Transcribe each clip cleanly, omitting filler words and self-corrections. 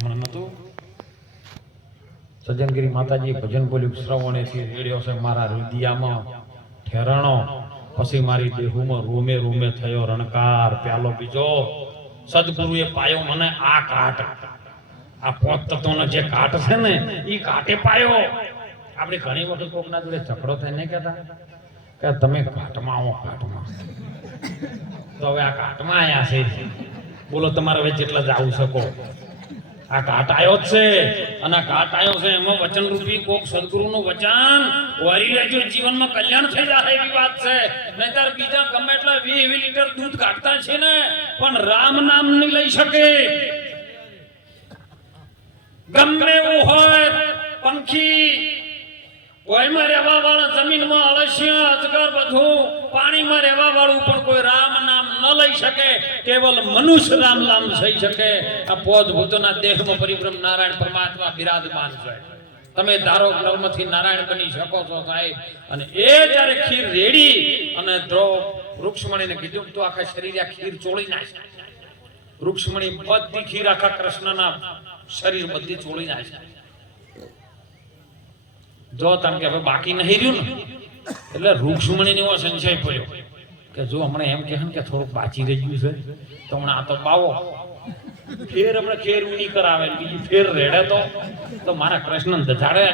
હમણાં નતું સજ્જનગીરી માતાજી ભજન બોલ્યું શ્રવણેથી રેડિયો છે મારા હૃદયમાં ઠેરાણો પછી મારી દેહુમાં રૂમે રૂમે થયો રણકાર પ્યાલો બીજો સદગુરુએ પાયો મને આ કાટ આ પોત તત્વનો જે કાટ છે ને એ કાટે પાયો આપણે ઘણી વખત કોકના જોડે ઝઘડો થાય નહીં કહેતા કે તમે કાટમાં આવો કાટમાં તો હવે આ કાટમાં આયા છે બોલો તમારે હવે જેટલા જ આવું શકો આ ઘાટ આવ્યો જ છે અને આ ઘાટ આવ્યો છે એમાં વચન રૂપી કોક સદગુરુનું વચન વારી લેજો જીવનમાં કલ્યાણ થઈ જાય એવી વાત છે નહીતર બીજા ગમે એટલા 20 લીટર દૂધ કાઢતા છે ને પણ રામ નામ નહીં લઈ શકે ગમે એવું હોય પંખી કોઈમાં રહેવા વાળા જમીનમાં અળસિયા અજગર બધું પાણીમાં રહેવા વાળું પણ કોઈ રામ નામ ન લઈ શકે કેવલ મનુષ્ય રામ નામ થઈ શકે આ પોત ભૂતોના દેહમાં પરિભ્રમ નારાયણ પરમાત્મા બિરાજમાન છે તમે ધારો કર્મથી નારાયણ બની શકો છો સાહેબ અને એ જ્યારે ખીર રેડી અને રૂક્ષ્મણીને કીધું તો આખા શરીરે ખીર ચોળી નાખે રૂક્ષ્મણી બધી ખીર આખા કૃષ્ણના શરીર બધી ચોળી નાખે જો તમે કે હવે બાકી નહીં રહ્યું ને એટલે રૂક્ષ્મણીને એવો સંશય પડ્યો કે જો હમણાં એમ કહે કે થોડુંક બાકી રહી ગયું છે તો હમણાં આ તો પાવો ફેર હમણાં ખેર ઉની કરાવે બીજી ફેર રેડે તો મારા કૃષ્ણ દધાડે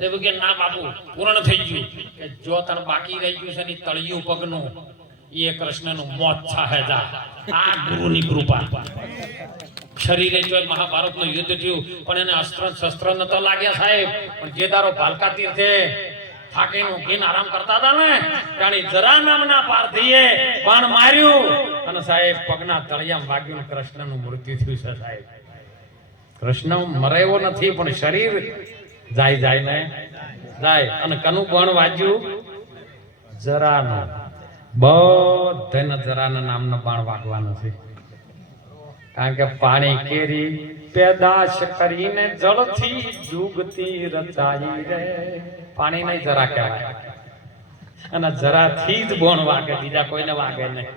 એ કે ના બાપુ પૂર્ણ થઈ ગયું કે જો તને બાકી રહી ગયું છે ને તળિયું પગનું એ કૃષ્ણનું મોત થાહે જા આ ગુરુની કૃપા શરીરે જો મહાભારતનું યુદ્ધ થયું પણ એને અસ્ત્ર શસ્ત્ર નતો લાગ્યા સાહેબ પણ જે દારો ભાલકા તીર્થે થાકીનું ઘીન આરામ કરતા હતા ને જાણી જરા નામના પાર્થીએ બાણ માર્યું અને સાહેબ પગના તળિયામાં વાગ્યું કૃષ્ણનું મૃત્યુ થયું છે સાહેબ કૃષ્ણ મરે એવો નથી પણ શરીર જાય ને જાય અને કનું બાણ વાગ્યું જરાનું બધાને જરાના નામનો બાણ વાગવાનો છે કારણ કે પાણી કેરી પેદાશ કરીને જળથી જુગતી રચાઈ રે પાણી નહીં જરા કહેવાય અનેજરાથી જ બોણ વાગે બીજા કોઈને વાગે નહીં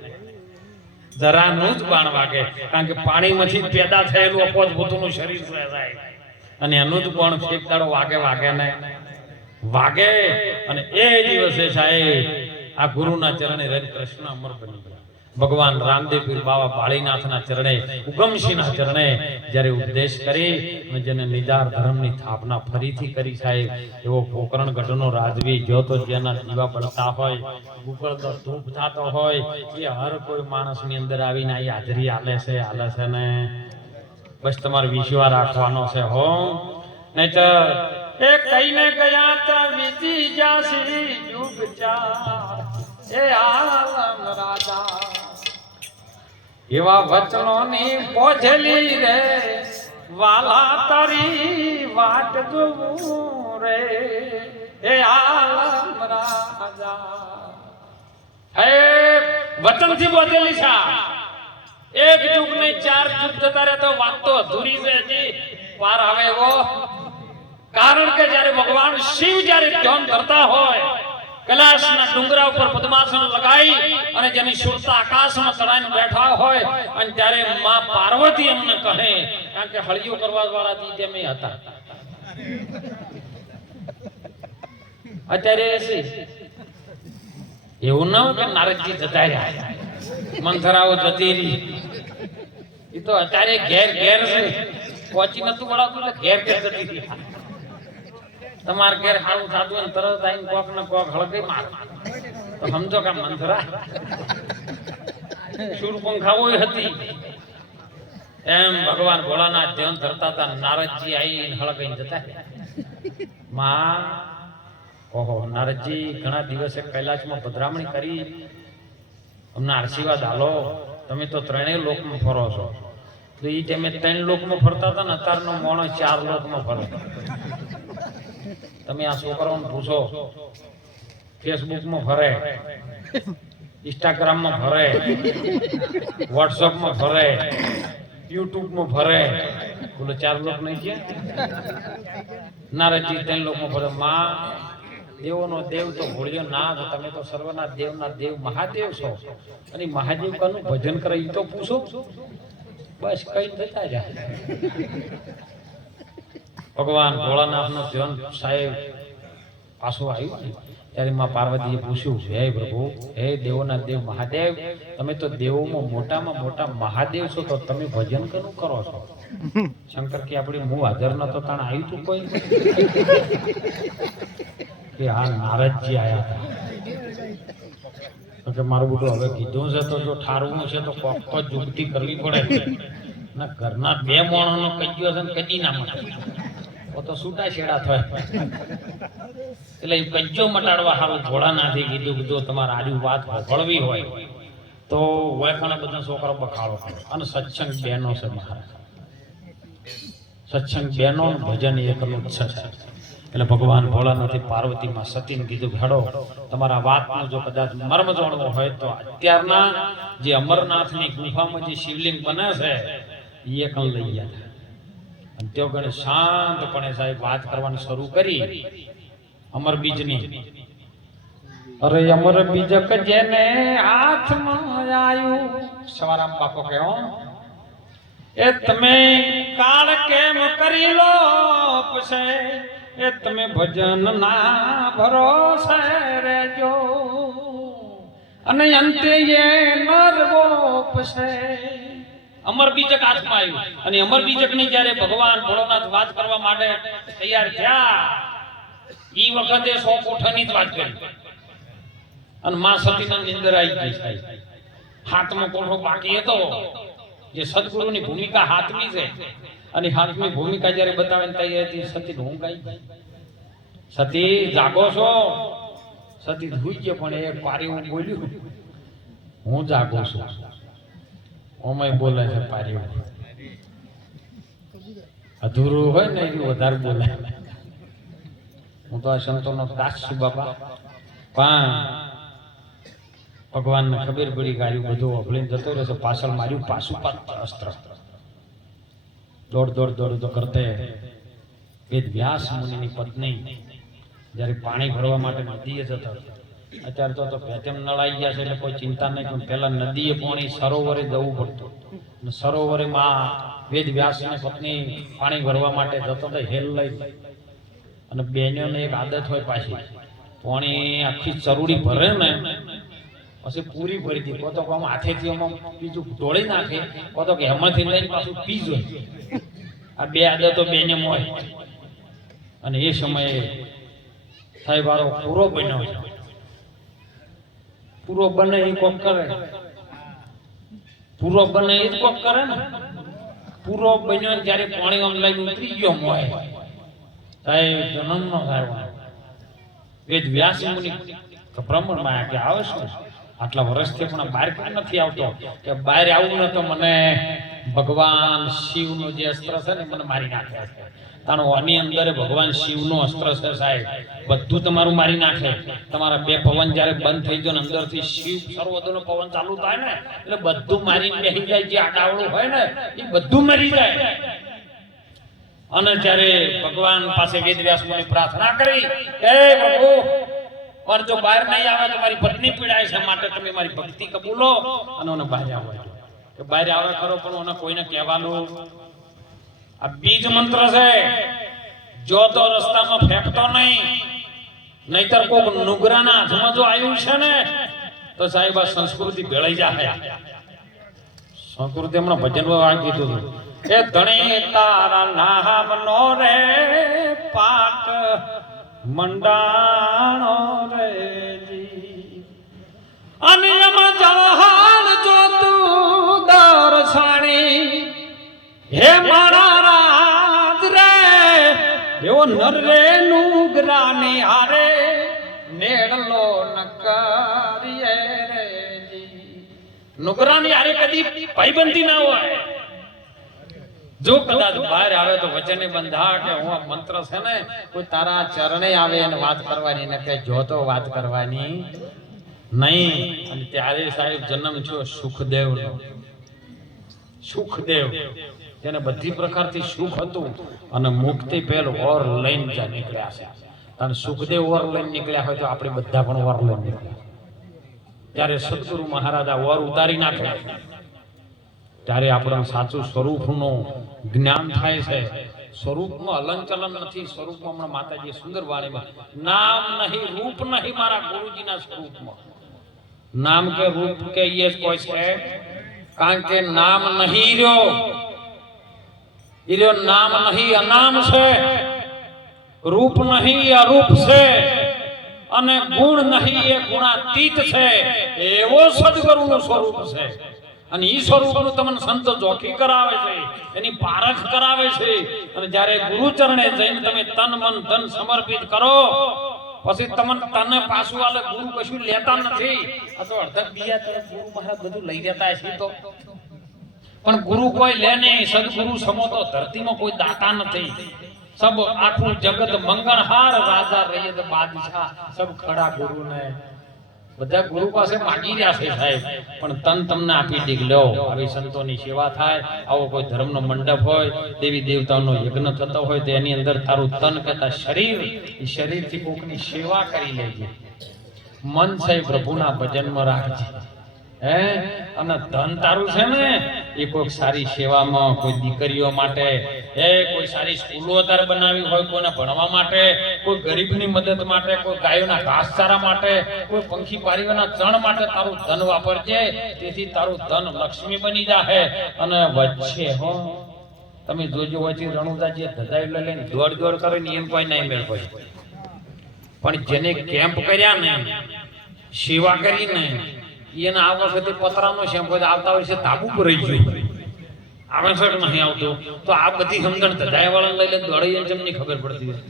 જરાનું જ બાણ વાગે કારણ કે પાણીમાંથી પેદા થયેલું અપોજ ભૂતનું શરીર થાય અને એનું જ બોણ ફેંકદાડો વાગે ને વાગે અને એ દિવસે સાહેબ આ ગુરુના ચરણે રજ કૃષ્ણ અમર બની ગયા ભગવાન રામદેવ પીર બાબા બાળીનાથના ચરણે ઉગમસિંહના ચરણે જ્યારે ઉપદેશ કરી અને જેને નિદાર ધર્મની સ્થાપના ફરીથી કરી સાહેબ એવો પોકરણ ગઢનો રાજવી જો તો જેના દીવા બળતા હોય ઉકળતો ધૂપ થતો હોય એ હર કોઈ માણસની અંદર આવીને આ હાજરી હાલે છે ને બસ તમારે વિશ્વાસ રાખવાનો છે હો નહીતર એ કઈને ગયા તા વીતી જાસી યુગ ચાર એ આલમ રાજા એવા વચનોની પોઝેલી રે વાલા તારી વાટ જોવું રે એ આલમ રાજા હે વચનથી બોધેલી છે એક યુગ નહીં 4 યુગ જતા રહે તો વાત તો અધૂરી છે હજી પાર આવે એવો કારણ કે જ્યારે ભગવાન શિવ જ્યારે ધ્યાન કરતા હોય કૈલાસના ડુંગરા ઉપર પદ્માસન લગાઈ અને જેની સુરતા આકાશમાં ચડાઈને બેઠા હોય અને ત્યારે માં પાર્વતી એમને કહે કારણ કે હળિયો કરવા વાળા દી તેમે હતા અત્યારે એવું ન કે નારદજી જતા રહ્યા મંથરાઓ જતી રહી એ તો અત્યારે ઘેર છે પહોંચી નતું વળાતું એટલે ઘેર જતી રહી તમાર ઘેર હારું સાધુ ને તરત આઈને કોક ને કોક હળગઈ માર તો સમજો કે મંથરા શૂરપંખાઓ હતી એમ ભગવાન ભોળાનાથ ધ્યાન ધરતા હતા નારદજી આવીને હળગઈને જતા માં ઓહો નારદજી ઘણા દિવસે કૈલાસમાં પધરામણી કરી અમને આશીર્વાદ આલો તમે તો ત્રણેય લોકમાં ફરો છો તો એ તમે 3 લોકમાં ફરતા હતા ને અત્યારનો મોણો 4 લોકમાં ફરે તમે આ છોકરાઓને પૂછો ફેસબુકમાં ફરે ઇન્સ્ટાગ્રામમાં ફરે વોટ્સઅપમાં ફરે યુટ્યુબમાં ફરે બોલો 4 લોક નહીં છે નારદજી 3 લોકમાં ફરે માં દેવોનો દેવ તો ભૂલ્યો ના તમે તો સર્વના દેવના દેવ મહાદેવ છો અને મહાદેવ કનું ભજન કરે એ તો પૂછો બસ કઈ થતા જાય. ભગવાન ભોળાનાથનો ધ્યાન સાહેબ પાછું આવ્યું ને ત્યારે માં પાર્વતીએ પૂછ્યું, હે પ્રભુ, હે દેવોના દેવ મહાદેવ, તમે તો દેવોમાં મોટામાં મોટા મહાદેવ છો, તો તમે ભજન કેનું કરો છો? શંકર કે આપણી હું હાજર નતો તાણ આવ્યું તું કોઈ? કે હા, નારદજી આવ્યા હતા. કે મારું બધું હવે કીધું છે તો જો ઠારવું છે તો કોક તો જુગતી કરવી પડે. ના ઘરના બે માણસનો કજ્યો છે ને કદી ના મળે તો છૂટા છેડા થાય. એટલે એ કજ્જો મટાડવા સારું ભોળાનાથે કીધું કે જો તમારે આડી વાત ભળવી હોય તો ઘણા બધા છોકરો બખાડો કરો. અને સત્સંગ બહેનો છે મહારાજ, સત્સંગ બહેનો ભજન એકનું જ છે. એટલે ભગવાન ભોળાનાથે પાર્વતીમાં સતીને કીધું, હેડો તમારા વાતનું જો કદાચ મર્મ જાણવું હોય તો અત્યારના જે અમરનાથની ગુફામાં જે શિવલિંગ બને છે એ કણ લઈ ગયા. અને તેઓ ગણે શાંતપણે સાહેબ વાત કરવાની શરૂ કરી અમર બીજની. અરે અમર બીજક જેને હાથમાં આવ્યું, સવારામ બાપો કહે, એ તમે કાળ કેમ કરી લો પછી, એ તમે ભજન ના ભરોસે રહેજો, અને અંતે એ નરવો પછી. અમર બીજક હાથમાં આવ્યું અને અમર બીજક ની જયારે ભગવાન ભોળાનાથ વાત કરવા માટે તૈયાર થયા ઈ વખતે 100 કોઠાની જ વાત કરી. અને માં સતીના નિંદર આવી ગઈ સાહેબ. હાથનો કોઠો બાકી હતો. જે સદગુરુની ભૂમિકા હાથમી છે, અને હાથમી ભૂમિકા જયારે બતાવે તૈયાર હતી, સતી ઊંઘ આવી ગઈ. સતી જાગો છો? સતી ધૂઈ ગયો, પણ એ પારીઓ બોલ્યું, હું જાગો છું. ઓમય બોલે છે પારીઓ. અધૂરું હોય ને એ વધારે બોલે. હું તો આ સંતોનો દાસ છું બાપા. પણ ભગવાનને ખબર પડી ગાયું બધું અભળીને જતો રહેશે. પાછળ માર્યું પાશુપત અસ્ત્ર. દોડ દોડ દોડ તો કરતે વેદ વ્યાસ મુનિની પત્ની જ્યારે પાણી ભરવા માટે નદીએ જતા, અત્યારે તો ભેતેમ નળાઈ ગયા છે એટલે કોઈ ચિંતા નહીં, પણ પહેલા નદીએ પાણી સરોવરે જવું પડતું. અને સરોવરે માં વેદ વ્યાસની પત્ની પાણી ભરવા માટે જતો તો હેલ લઈ. અને બેનોને એક આદત હોય પાછી, પાણી આખી ચરૂડી ભરે ને પછી પૂરી ભરી હતી, કો તો આમ હાથેથી આમ બીજું ઢોળી નાખે, કો તો કે હેમણથી લઈને પાછું પીજો. આ બે આદતો બેને હોય. અને એ સમયે સાહેબ વારો પૂરો બન્યો છે. પૂરો બને એ કોક કરે, પૂરો બને એ જ કોક કરે ને. પૂરો બન્યો ત્યારે પાણી આમ લઈને ઉતરી ગયો મોય સાહેબ, જન્મ નો થાય. વેદ વ્યાસ મુનિ બ્રાહ્મણમાં કે આવે શું આટલા વર્ષથી પણ બહાર કેમ નથી આવતો? કે બહાર આવું ને તો મને ભગવાન શિવનું જે અસ્ત્ર છે ને મને મારી નાખે છે. તાણો આની અંદર ભગવાન શિવનું અસ્ત્ર છે સાહેબ, બધું તમારું મારી નાખે. તમારા બે પવન જ્યારે બંધ થઈ જાય ને અંદરથી શિવ સર્વોદયનો પવન ચાલુ થાય ને એટલે બધું મારીને બેસી જાય. જે આડાવડું હોય ને એ બધું મરી જાય. અને જ્યારે ભગવાન પાસે વેદવ્યાસ મુનિ પ્રાર્થના કરી, હે પ્રભુ, પર જો બહાર નહીં આવે તો મારી પત્ની પીડાય છે, માટે તમે મારી ભક્તિ કબૂલો અને ઓને બહાર આવે. કે બહાર આવે ખરો, પણ ઓને કોઈને કહેવાનું. આ બીજ મંત્ર છે. જો તો રસ્તામાં ફેંકતો નહીં, નહીતર કોક નુગરાના હાથમાં જો આવ્યું છે ને તો સાહેબ આ સંસ્કૃતિ ભેળાઈ જાય. સંસ્કૃતિ હમણાં ભજન વાળી કીધું હતું, એ ધણી તારા નામનો રે પાટ મંડાણો રે જી, અને એમાં જહાન જો તું દર્શાણી, હે મારા રાજ રે એવો નર રે નુગરાની હારે નેડલો નકારીએ રે જી. નુગરાની હારે કદી ભાઈબંધી ના હોય. જો કદાચ બહાર આવે તો વચને બંધા કે હું આ મંત્ર છે ને કોઈ તારા ચરણે આવે અને વાત કરવાની, ને કે જો તો વાત કરવાની નહીં. અને ત્યારે સાહેબ જન્મ થયો સુખદેવનો. સુખદેવ તેને બધી પ્રકારથી સુખ હતું અને મુક્તિ પેલો ઓર લઈને જ નીકળ્યા છે. અને સુખદેવ ઓર લઈને નીકળ્યા હોય તો આપણે બધા પણ ઓર લઈને નીકળ્યા. ત્યારે સદગુરુ મહારાજ આ ઓર ઉતારી નાખે. ત્યારે આપણને સાચું સ્વરૂપનું જ્ઞાન થાય છે. સ્વરૂપમાં હલનચલન નથી. સ્વરૂપમાં હમણાં માતાજી સુંદર વાણીમાં નામ નહીં રૂપ નહીં મારા ગુરુજીના સ્વરૂપમાં. નામ કે રૂપ કે ये કોઈ છે? કારણ કે નામ નહીં રહ્યો નામ નહીં અનામ છે, રૂપ નહીં અરૂપ છે, અને ગુણ નહીં એ ગુણાતીત છે. એવો સદગુરુનું સ્વરૂપ છે. અને ઈ સ્વરૂપનું તમને સંતો જોખી કરાવે છે, એની પારખ કરાવે છે. અને જ્યારે ગુરુ ચરણે જઈને તમે તન મન ધન સમર્પિત કરો પછી તમને તને પાછું આલે ગુરુ કશું લેતા નથી. આ તો અડધા બીજા તરફ ગુરુ મહારાજ બધું લઈ જતા છે. તો પણ ગુરુ કોઈ લે નહીં. સદગુરુ સમો તો ધરતીમાં કોઈ દાતા નથી. સબ આખું જગત મંગળહાર રાજા રૈયત બાદશાહ સબ ખડા ગુરુ ને બધા ગુરુ પાસે માગી રહ્યા છે સાહેબ. પણ તન તમને આપી દીધો. આવી સંતોની સેવા થાય. આવો કોઈ ધર્મનો મંડપ હોય, દેવી દેવતાઓનો યજ્ઞ થતો હોય તો એની અંદર તારું તન કહેતા શરીર, એ શરીરથી કોકની સેવા કરી લેજે. મન છે પ્રભુના ભજનમાં રાખજે. અને ધન તારું છે ને એ કોઈ સારી સેવામાં, કોઈ દીકરીઓ માટે, કોઈ સારી સ્કૂલો તારે બનાવી હોય, કોઈને ભણવા માટે, કોઈ ગરીબની મદદ માટે, કોઈ ગાયોના ઘાસચારા માટે, કોઈ પંખી પારીઓના ચણ માટે તારું ધન વાપરજે. તેથી તારું ધન લક્ષ્મી બની જાહે. અને વચ્ચે હો તમે જોજો વચ્ચે રણુદાજી ધજાવી લઈને દોડ કરે ને એમ કોઈ નહીં મેળ પડે. પણ જેને કેમ્પ કર્યા ને, સેવા કરી ને, એને આ વખતે પતરાનો શેમ્પો આવતા હોય છે તાબુ પર રહી ગયું. આવે છે કે નહીં આવતું? તો આ બધી સમજણ ધજાય વાળા લઈ લે દોડી જેમની ખબર પડતી હોય.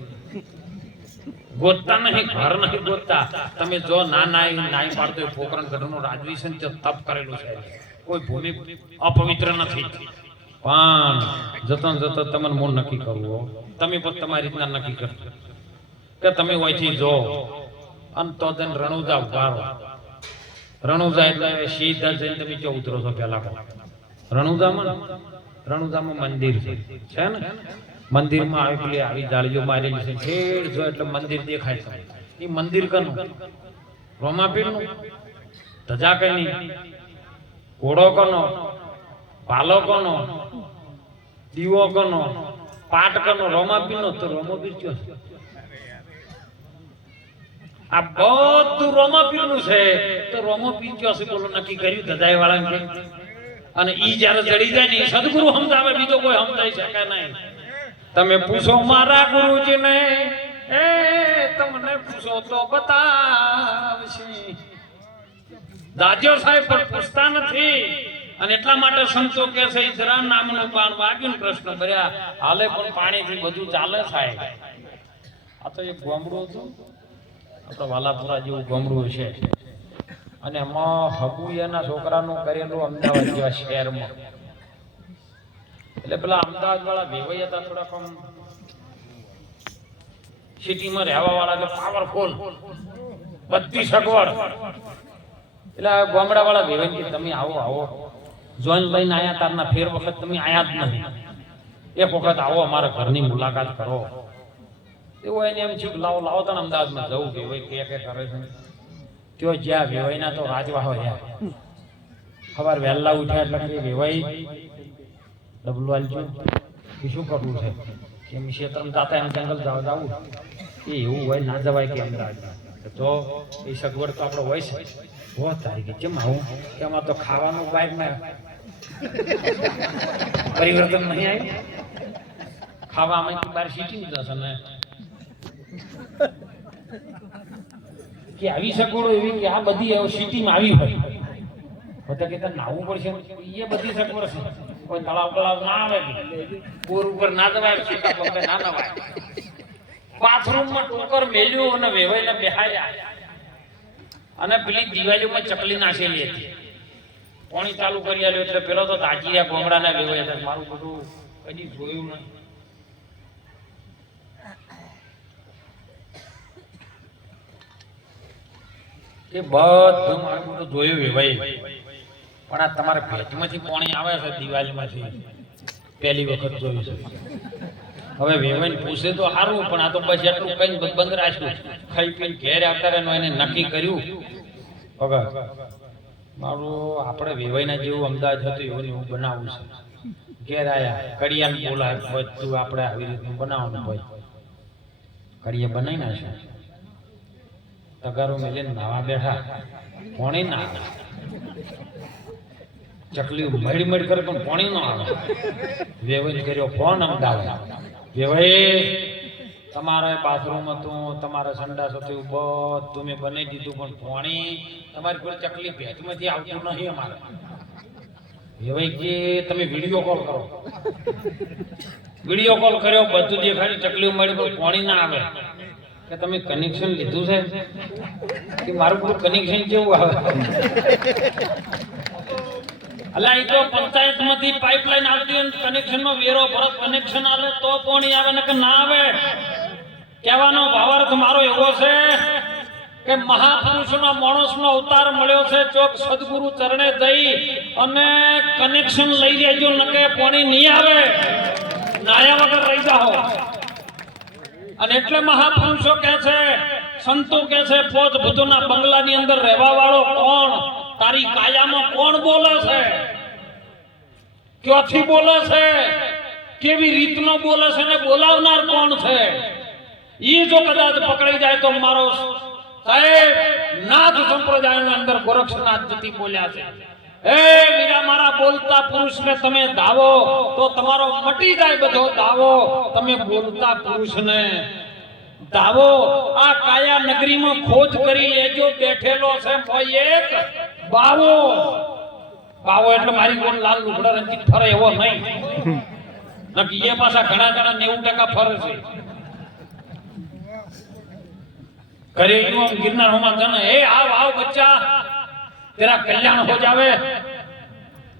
ગોતતા નહીં, ઘર નહીં ગોતતા. તમે જો નાઈ પાડતો પોકરણ ગઢનો રાજવી છે ને તપ કરેલું છે. કોઈ ભૂમિ અપવિત્ર નથી. પણ જતો તમને મૂળ નક્કી કરવું. તમે પણ તમારી રીતના નક્કી કરજો કે તમે ઓયથી જો અને તો તેને રણુજા ઉભારો. રણુજા એટલે સીધા જઈને તમે જો ઉતરો છો. પેલા રણુજામાં મંદિર છે ને, મંદિરમાં આવી જાળીઓ મારેલી છે. છેડ જો એટલે મંદિર દેખાય છે. એ મંદિર કનું? રોમાપીરનું. ધજા કની? ઘોડો કોનો? પાલો કોનો? દીવો કોનો? પાટ કોનો? રોમાપીરનો. તો રોમાપીર કયો છે? આ બધું રોમાપીરનું છે. તો રોમાપીર કયો છે બોલો નક્કી કર્યું ધજાય વાળા. અને ઈ જયારે ચડી જાય ને સદગુરુ સમજાવે, બીજો કોઈ સમજાઈ શકે નહીં. તમે પૂછો મારા ગુરુજીને, તમને પૂછો તો બતાવશે. દાજ્યો સાહેબ પણ પૂછતા નથી. અને એટલા માટે સંતો કે છે જરા નામનું પાન વાગ્યું ને પ્રશ્ન ભર્યા હાલે પણ પાણીથી બધું ચાલે સાહેબ. આ તો એક ગોમડું હતું, આપણે વાલાપુરા જેવું ગોમડું છે. અને એમાં હબુયાના છોકરાનું કરેલું અમદાવાદ જેવા શહેરમાં. એટલે પેલા અમદાવાદ વાળા ભેવાઈ હતા થોડાક આમ સિટીમાં રહેવા વાળા, એટલે પાવરફુલ બધી સગવડ. એટલે ગામડા વાળા ભેવાઈ કે તમે આવો જોઈન લઈને આયા તારના ફેર વખત તમે આયા જ નહીં. એક વખત આવો અમારા ઘરની મુલાકાત કરો. એવું એને એમ થયું લાવો તને અમદાવાદમાં જવું. ભેવાઈ કે કરે છે ત્યો જ્યાં વેવાઈના તો રાજવાહો રહ્યા. સવાર વહેલા ઉઠ્યા એટલે કે વેવાઈ ડબલું આલજો કે શું કરવું છે? કેમ ક્ષેત્રમાં જાતા એમ જંગલ જવું એ એવું હોય ના જવાય કે અમદાવાદમાં. તો એ સગવડ તો આપણે હોય છે. હો તારીખે કેમ આવું? કે આમાં તો ખાવાનું બાઇકમાં પરિવર્તન નહીં આવ્યું. ખાવામાં બહાર સીટી જશે ને કે આવી સગવડો એવી કે આ બધી સિટીમાં આવી હોય. બધા કહેતા નાવું પડશે, એ બધી સગવડ છે. કોઈ તળાવ ના આવે, પૂર ઉપર ના જવાય, સીટા પંપે ના નવાય. બાથરૂમમાં ટોકર મેલ્યું અને વેવાઈને બેહાર્યા. અને પેલી દિવાલીમાં ચકલી નાખેલી હતી. પાણી ચાલુ કરી આલ્યું એટલે પેલો તો તાજીયા ગોમડાના વેવાઈ હતા. મારું બધું કદી જોયું નહીં. એ બધું મારું બધું જોયું વેવાઈ. પણ આ તમારે ભેટમાંથી પાણી આવે છે દિવાળીમાંથી, પહેલી વખત જોયું છે. હવે વેવાઈને પૂછે તો સારું, પણ આ તો બસ એટલું કઈ બંધ રાખ્યું. ખાઈ પીને ઘેર આવતા એને નક્કી કર્યું મારું આપણે વેવાઈના જેવું અમદાવાદ હતું એવું એવું બનાવવું છે ઘેર આયા કડિયાને બોલાય બધું આપણે આવી રીતનું બનાવવાનું ભાઈ કડિયા બનાવી નાખ્યું તગારો મેલીને નાવા બેઠા પોણી ના આવે ચકલી મળી કરે પણ પોણી ન આવે વેવાઈ કર્યો ફોન અમદાવાદ વેવાઈ તમારે બાથરૂમ હતું તમારે સંડાસ હતું બધું મેં બનાવી દીધું પણ પોણી તમારી કોઈ ચકલી ભેટમાંથી આવતું નહીં અમારે વેવાઈ કે તમે વિડીયો કોલ કરો વિડીયો કોલ કર્યો બધું દેખાડી ચકલી મળી પણ પોણી ના આવે કે તમે કનેક્શન લીધું છે કે મારું પૂરું કનેક્શન કેવું આવે અલા એ તો પંચાયતમાંથી પાઇપલાઇન આવતી હોય કનેક્શનનો વેરો ભરત કનેક્શન આવે તો પોણી આવે ને કે ના આવે કહેવાનો ભાવાર્થ મારો એવો છે કે મહાપુરુષનો માણસનો અવતાર મળ્યો છે ચોક સદગુરુ ચરણે જઈ અને કનેક્શન લઈ લેજો નકે પોણી નહીં આવે નાયા વગર રહી જાઓ અને એટલે મહાપુરુષો કહે છે સંતો કહે છે પોત ભૂતોના બંગલાની અંદર રહેવા વાળો કોણ તારી કાયામાં કોણ બોલે છે ક્યાંથી બોલે છે કેવી રીતનો બોલે છે ને બોલાવનાર કોણ છે ઈ જો કદાચ પકડાઈ જાય તો મારો સાહેબ નાથ સંપ્રદાયની અંદર ગોરક્ષનાથ જતી બોલ્યા છે હે વીરા મારા બોલતા પુરુષને તમે ધાવો તો તમારો મટી જાય બધો દાવો તમે બોલતા પુરુષને ધાવો આ કાયા નગરીમાં ખોજ કરી લેજો બેઠેલો છે કોઈ એક બાવો બાવો એટલે મારી કોણ લાલ લુગડા રંજીત ફરે એવો નહીં નકી એ પાછા ઘણા 90% ફરે છે કરે यूं गिरनार होमा जाने ए आव बच्चा तेरा कल्याण हो जावे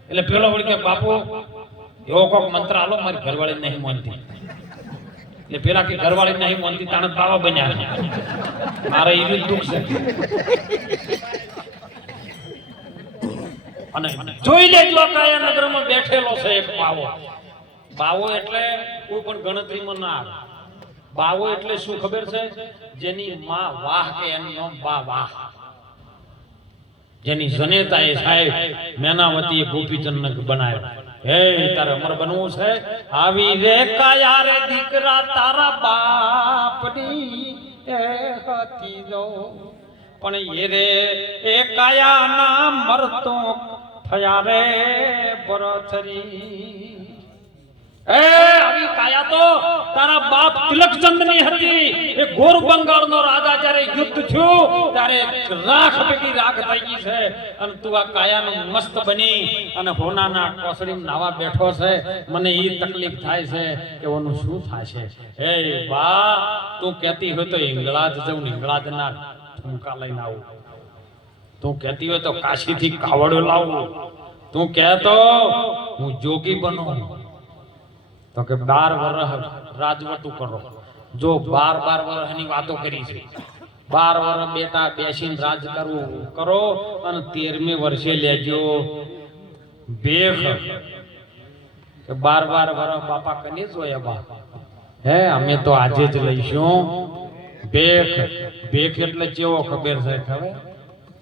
એટલે પેલો વળી કે બાપુ એવો કોક મંત્ર આલો મારી ઘરવાળી નહીં માનતી એટલે પેલા કે ઘરવાળી નહીં માનતી તાણે બાવા બન્યા મારે ઈ દુખ છે અને જોઈ લેજો કાયા નગરમાં બેઠેલો છે એક બાવો બાવો એટલે કોઈ પણ ગણતરીમાં ના આવે બાવો એટલે શું ખબર છે જેની માં વાહ કે એનું નામ બા વાહ જેની જનેતા એ સાહેબ મેનાવતી ગોપીચંદ બનાવ્યો હે તારે અમર બનવું છે આવી રે કાયા રે દીકરા તારા બાપની એ હતી જો પણ એ રે એ કાયા ના મરતો થયા રે બરથરી એ આવી કાયા તો તારા બાપ તિલકચંદ ની હતી એ ગોર બંગાળ નો રાજા જ્યારે યુદ્ધ થયું ત્યારે રાખ ભેગી રાખ થઈ ગઈ છે અને તું આ કાયાનો મસ્ત બની અને હોનાના કોસડીમાં નાવા બેઠો છે મને ઈ તકલીફ થાય છે કે ઓનું શું થાશે હે બા તું કહેતી હોય તો હિંગળાજ જઉં હિંગળાજના ઠુમકા લઈને આવું તું કહેતી હોય તો કાશીથી કાવડો લાવું તું કહેતો હું જોગી બનું તો કે 12 વર્ષ રાજવટું કરો જો 12 વર્ષની વાતો કરી છે 12 વર્ષ બેટા બેસીને રાજ કરવું કરો અને 13મે વર્ષે લેજો ભેખ કે 12 વર્ષ બાપા કને જોયા બા હે અમે તો આજે જ લઈશું ભેખ ભેખ એટલે કેવો ખબર છે ખબર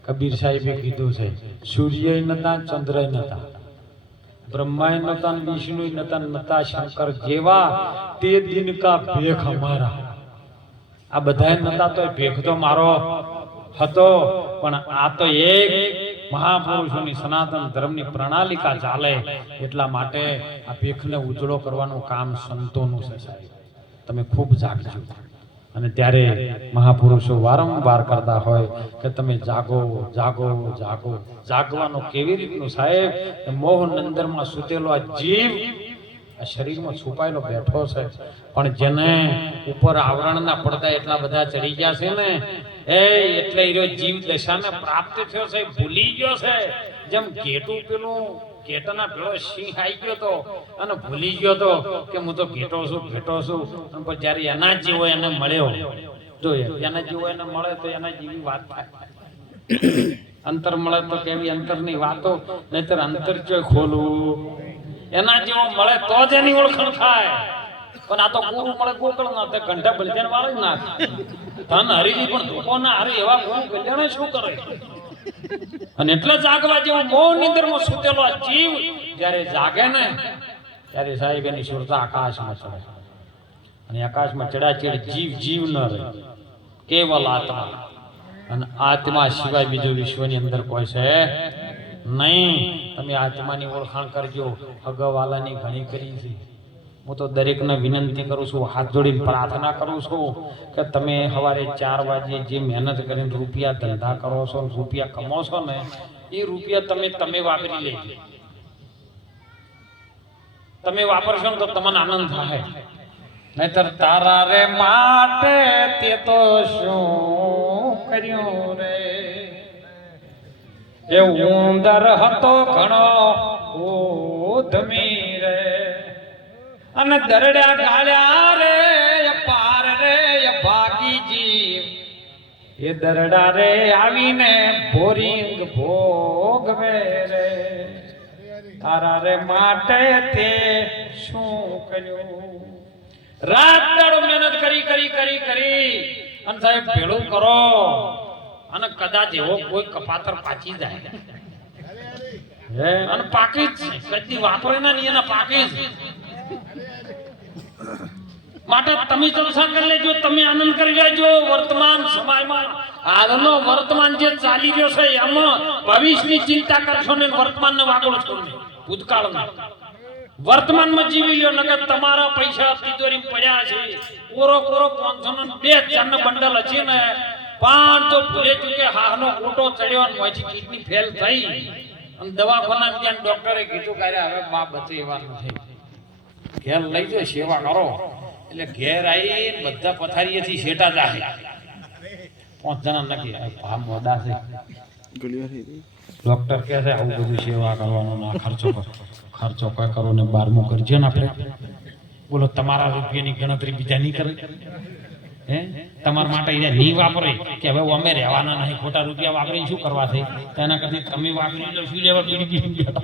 કબીર સાહેબે કીધું છે સૂર્ય નતા ચંદ્ર નતા ब्रह्मा नता विष्णु नता नता शंकर जेवा ते दिन का भेख हमारा आ बधाय नता तो भेख तो मारो हतो पण आ तो एक महापुरुषोनी सनातन धर्मनी प्रणालिका चाले એટલા માટે આ ભેખને ઉજળો કરવાનું કામ સંતોનું છે સાહેબ તમે ખૂબ જાગજો અને ત્યારે મહાપુરુષો વારંવાર કરતા હોય કે તમે જાગો જાગો જાગો જાગવાનો કેવી રીતનું સાહેબ મોહન અંદરમાં સૂતેલો આ જીવ આ શરીરમાં છુપાયેલો બેઠો છે પણ જેને ઉપર આવરણના પડદા એટલા બધા ચડી ગયા છે ને એ એટલે એનો જીવ દશાને પ્રાપ્ત થયો છે ભૂલી ગયો છે જેમ ઘેટું પેલું ઘેટાના પેલો સિંહ આવી ગયો તો અને ભૂલી ગયો તો કે હું તો ઘેટો છું અને પછી જ્યારે એના જેવો એને મળ્યો જો એના જેવો એને મળે તો એના જેવી વાત થાય અંતર મળે તો કેવી અંતરની વાતો નહીતર અંતર ચોય ખોલવું એના જેવો મળે તો જ એની ઓળખાણ થાય પણ આ તો ગુરુ મળે ગોકળ ના તે ઘંટા બલજાન વાળે ના ધન હરીજી પણ ધોકો ના હરી એવા ગુરુ કલ્યાણ શું કરે અને એટલે જાગવા જેવો મૌન નિંદરમાં સૂતેલો આ જીવ જ્યારે જાગે ને ત્યારે સાહેબ એની સુરતા આકાશમાં ચડે અને આકાશમાં ચડાચડ જીવ ન રહે, કેવલ આત્મા. અને આત્મા સિવાય બીજું વિશ્વની અંદર કોઈ છે નહીં. તમે આત્માની ઓળખાણ કરજો. અગવાલાની ઘણી કરી છે. હું તો દરેકને વિનંતી કરું છું, હાથ જોડીને પ્રાર્થના કરું છું કે તમે સવારે 4 વાગે જે મહેનત કરીને રૂપિયા ધંધા કરો છો, રૂપિયા કમો છો ને, એ રૂપિયા તમે વાપરી લેજો. તમે વાપરશો ને તો તમને આનંદ થાય. નહીતર તારા રે માટે તે તો શું કર્યું રે, એ ઉંદર હતો ઘણો ઉધમી રે, અને દરડ્યા ગાળ્યા રે પાર રે ભાગી જીવ, એ દરડા રે આવીને ભોરિંગ ભોગવે રે, તારા રે માટે તે શું કર્યું. રાત દાડો મહેનત કરી અને સાહેબ ભેળું કરો અને કદાચ એવો કોઈ કપાતર પાછી જાય અને પાકી જ કદી વાપરે ના નહીં એના પાકી જ. માટે તમે જલસા કરી લેજો, તમે આનંદ કરી લેજો. વર્તમાન સમયમાં હાલનો વર્તમાન જે ચાલી રહ્યો છે એમાં ભવિષ્યની ચિંતા કરશો ને વર્તમાનને વાગોળ છો ને ભૂતકાળમાં. વર્તમાનમાં જીવી લ્યો, નકર તમારા પૈસા તિજોરી પડ્યા છે. કોરો 502 બંડલ છે ને, 5 તો ભૂલે ચૂકે હાહનો કોટો ચડ્યો અને પછી કિડની ફેલ થઈ અને દવાખાના ત્યાં ડોક્ટરે કીધું કે હવે બા બચે એવા નથી, ઘેર લઈ જાઓ સેવા કરો. એટલે ઘેર આવી બધા પથારીએથી શેટા જાય. 5 જણા નક્કી ભામ મોડા છે. ડોક્ટર કહે છે આવું બધું સેવા કરવાનો ના ખર્ચો કોઈ કરો ને 12મું કરજો ને આપણે. બોલો તમારા રૂપિયાની ગણતરી બીજા નહીં કરે? તમારા માટે એ નહીં વાપરે કે હવે અમે રહેવાના નહીં, ખોટા રૂપિયા વાપરીને શું કરવા છે? તેના કરતા તમે વાપરી લો, શું લેવા બીડી